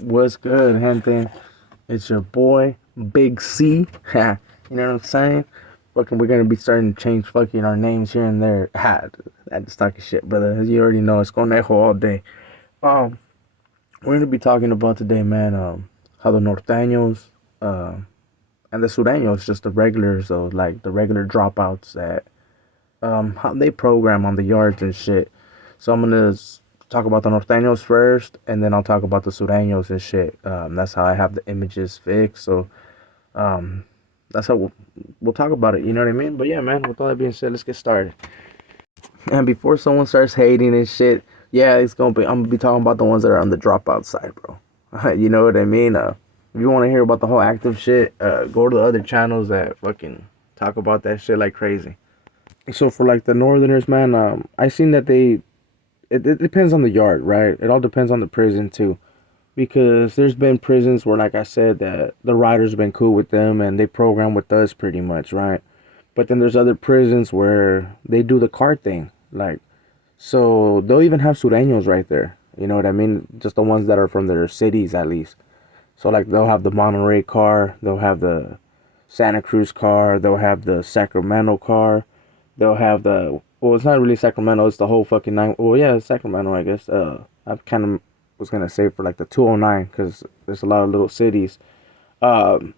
What's good, gente? It's your boy, Big C. Ha, you know what I'm saying? Fucking, we're gonna be starting to change fucking our names here and there. Ha, I just talking shit, brother. You already know it's Conejo all day. Um, we're gonna be talking about today, man. How the norteños, and the sureños, just the regulars, though, like the regular dropouts that how they program on the yards and shit. So I'm gonna talk about the norteños first, and then I'll talk about the sureños and shit. That's how I have the images fixed. So um, that's how we'll talk about it. You know what I mean? But yeah, man. With all that being said, let's get started. And before someone starts hating and shit, yeah, it's gonna be. I'm gonna be talking about the ones that are on the dropout side, bro. You know what I mean? If you want to hear about the whole active shit, go to the other channels that fucking talk about that shit like crazy. So for like the northerners, man, I seen that it depends on the yard, right? It all depends on the prison too, because there's been prisons where, like I said, that the riders been cool with them and they program with us pretty much, right? But then there's other prisons where they do the car thing, like, so they'll even have sureños right there. You know what I mean? Just the ones that are from their cities at least. So like they'll have the Monterey car, they'll have the Santa Cruz car, they'll have the Sacramento car, they'll have the, well, it's not really Sacramento, it's the whole fucking nine. Well, yeah, it's Sacramento, I guess. I kind of was gonna say for like the 209 because there's a lot of little cities, um,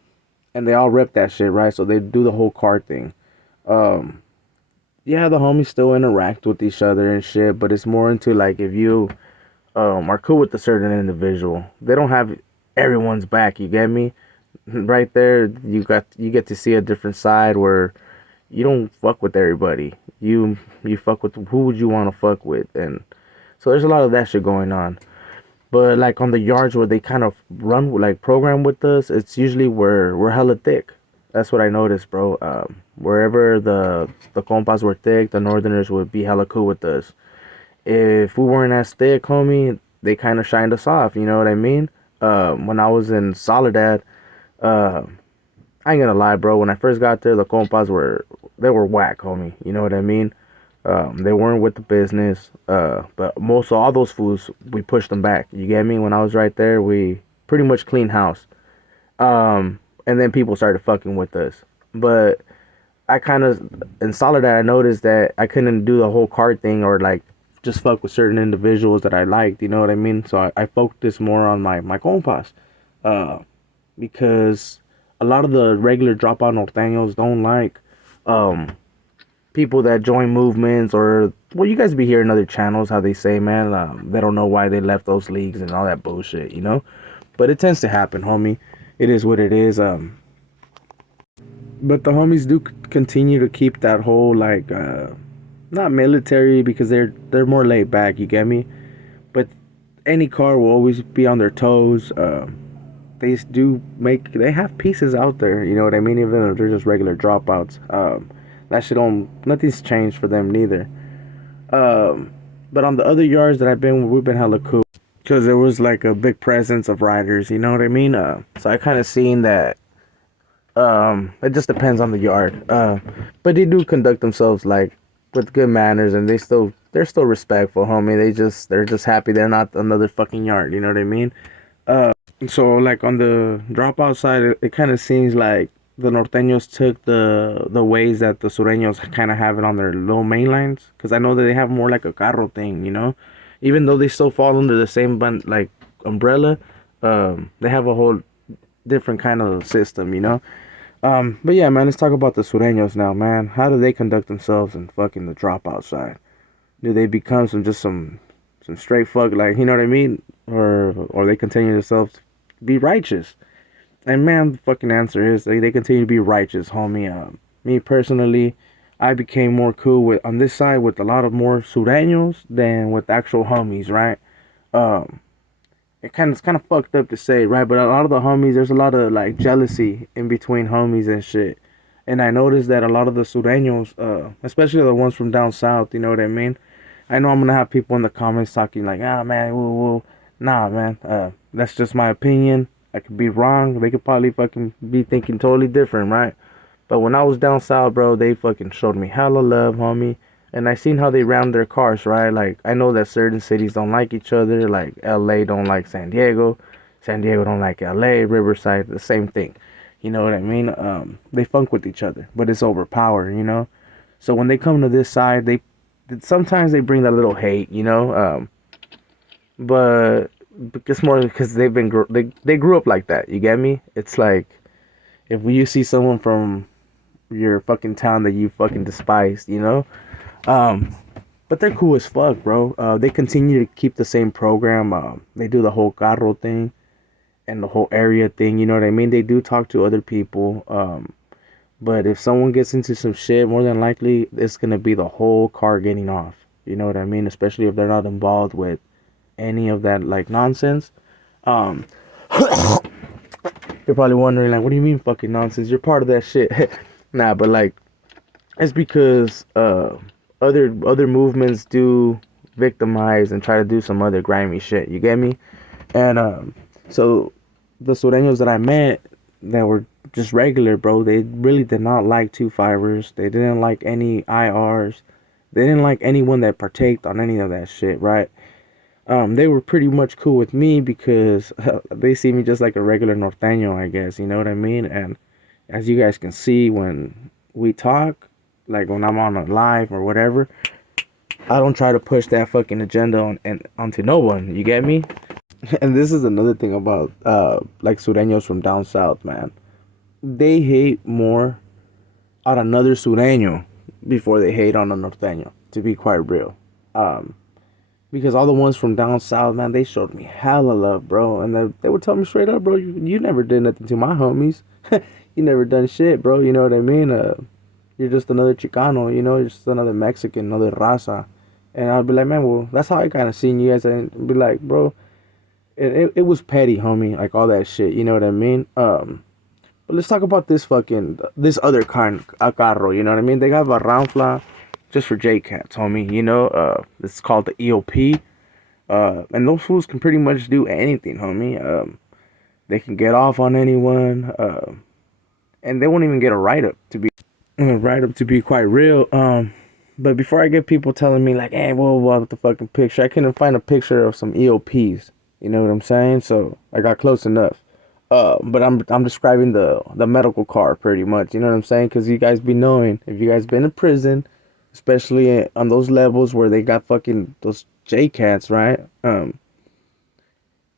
and they all rep that shit, right? So they do the whole car thing. Um, yeah, the homies still interact with each other and shit, but it's more into like if you are cool with a certain individual, they don't have everyone's back. You get me? Right there, you get to see a different side where you don't fuck with everybody. You fuck with who would you want to fuck with, and so there's a lot of that shit going on. But like on the yards where they kind of run like program with us, it's usually where we're hella thick. That's what I noticed, bro. Wherever the compas were thick, the northerners would be hella cool with us. If we weren't as thick, homie, they kind of shined us off. You know what I mean? When I was in Soledad, uh, I ain't gonna lie, bro. When I first got there, the compas were whack, homie. You know what I mean? They weren't with the business. But most of all those fools, we pushed them back. You get me? When I was right there, we pretty much cleaned house. And then people started fucking with us. But I kind of in Soledad, I noticed that I couldn't do the whole card thing or like just fuck with certain individuals that I liked. You know what I mean? So I focused more on my compas. Uh, because a lot of the regular dropout norteños don't like um people that join movements or, well, you guys be hearing other channels how they say, man, they don't know why they left those leagues and all that bullshit, you know. But it tends to happen, homie. It is what it is. But the homies do continue to keep that whole like not military because they're more laid back. You get me? But any car will always be on their toes. They have pieces out there, you know what I mean, even if they're just regular dropouts. That shit don't, nothing's changed for them neither. um but on the other yards that I've been, we've been hella cool because there was like a big presence of riders, you know what I mean. So I kind of seen that. It just depends on the yard. But they do conduct themselves like with good manners, and they're still respectful, homie. They're just happy they're not another fucking yard, you know what I mean. So like on the dropout side, it kind of seems like the norteños took the ways that the sureños kind of have it on their little main lines, because I know that they have more like a carro thing, you know, even though they still fall under the same like umbrella. They have a whole different kind of system, you know. But yeah, man, let's talk about the sureños now, man. How do they conduct themselves in fucking the dropout side? Do they become some straight fuck, like, you know what I mean, or they continue themselves to be righteous? And man, the fucking answer is they continue to be righteous, homie. Me personally, I became more cool with on this side with a lot of more sureños than with actual homies, right? Um, it's kind of fucked up to say, right? But a lot of the homies, there's a lot of like jealousy in between homies and shit. And I noticed that a lot of the sureños, especially the ones from down south, you know what I mean? I know I'm gonna have people in the comments talking like, ah, man, woo, woo. Nah, man, that's just my opinion. I could be wrong. They could probably fucking be thinking totally different, right? But when I was down south, bro, they fucking showed me hella love, homie. And I seen how they round their cars, right? Like, I know that certain cities don't like each other. Like, LA don't like San Diego. San Diego don't like LA, Riverside, the same thing. You know what I mean? They funk with each other, but it's overpowered, you know? So when they come to this side, they sometimes they bring that little hate, you know? But it's more because they grew up like that. You get me? It's like if you see someone from your fucking town that you fucking despise, you know? Um, but they're cool as fuck, bro. They continue to keep the same program. They do the whole carro thing and the whole area thing. You know what I mean? They do talk to other people. But if someone gets into some shit, more than likely it's gonna be the whole car getting off. You know what I mean? Especially if they're not involved with any of that like nonsense. Um, you're probably wondering like, what do you mean fucking nonsense? You're part of that shit. Nah, but like it's because other movements do victimize and try to do some other grimy shit. You get me? And so the Sureños that I met that were just regular, bro, they really did not like 2.5ers. They didn't like any IRs. They didn't like anyone that partaked on any of that shit, right? They were pretty much cool with me because they see me just like a regular norteño, I guess. You know what I mean? And as you guys can see when we talk, like when I'm on a live or whatever, I don't try to push that fucking agenda onto no one. You get me? And this is another thing about like sureños from down south, man. They hate more on another sureño before they hate on a norteño. To be quite real, because all the ones from down south, man, they showed me hella love, bro, and they would tell me straight up, bro, you never did nothing to my homies. You never done shit, bro. You know what I mean? You're just another Chicano, you know, you're just another Mexican, another raza. And I'd be like, man, well, that's how I kind of seen you guys, and be like, bro, it was petty, homie, like all that shit. You know what I mean? But let's talk about this other kind of carro. You know what I mean? They got a Ranfla just for J-Cats, homie. You know, it's called the EOP. And those fools can pretty much do anything, homie. They can get off on anyone. And they won't even get a write-up to be quite real. But before I get people telling me like, hey, what the fucking picture? I couldn't find a picture of some EOPs. You know what I'm saying? So I got close enough. But I'm describing the medical card pretty much. You know what I'm saying? Because you guys be knowing if you guys been in prison, especially on those levels where they got fucking those J cats, right?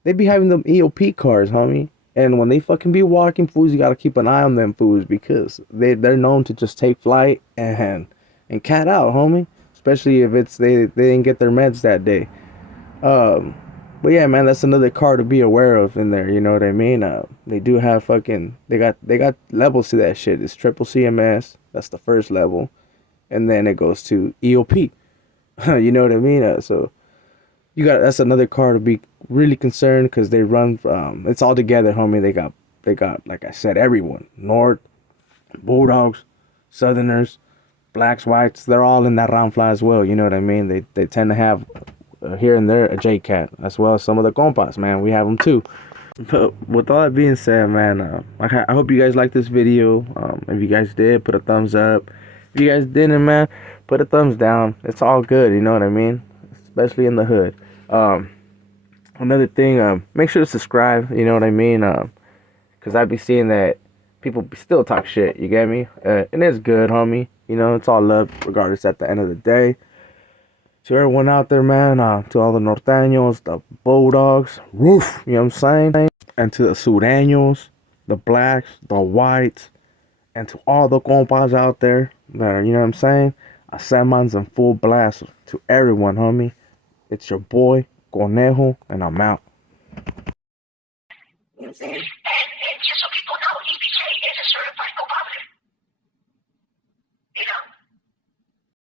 They be having them EOP cards, homie. And when they fucking be walking fools, you gotta keep an eye on them fools because they're known to just take flight and cat out, homie. Especially if it's they didn't get their meds that day. Um, but yeah, man, that's another card to be aware of in there. You know what I mean? They do have fucking they got levels to that shit. It's triple CMS. That's the first level, and then it goes to EOP. You know what I mean? So that's another card to be really concerned because they run. It's all together, homie. They got like I said, everyone. North, Bulldogs, Southerners, blacks, whites. They're all in that round fly as well. You know what I mean? They tend to have here and there a J cat as well as some of the compas. Man, we have them too. But with all that being said, man, I hope you guys liked this video. If you guys did, put a thumbs up. If you guys didn't, man, put a thumbs down. It's all good. You know what I mean? Especially in the hood. Another thing, make sure to subscribe. You know what I mean? Cause I be seeing that people still talk shit. You get me? And it's good, homie. You know, it's all love, regardless. At the end of the day, to everyone out there, man. To all the norteños, the bulldogs, roof. You know what I'm saying? And to the sureños, the blacks, the whites, and to all the compas out there that are, you know what I'm saying? I send mines in full blast to everyone, homie. It's your boy, Conejo, and I'm out. You know what I'm saying? And just so people know, E.B.K is a certified co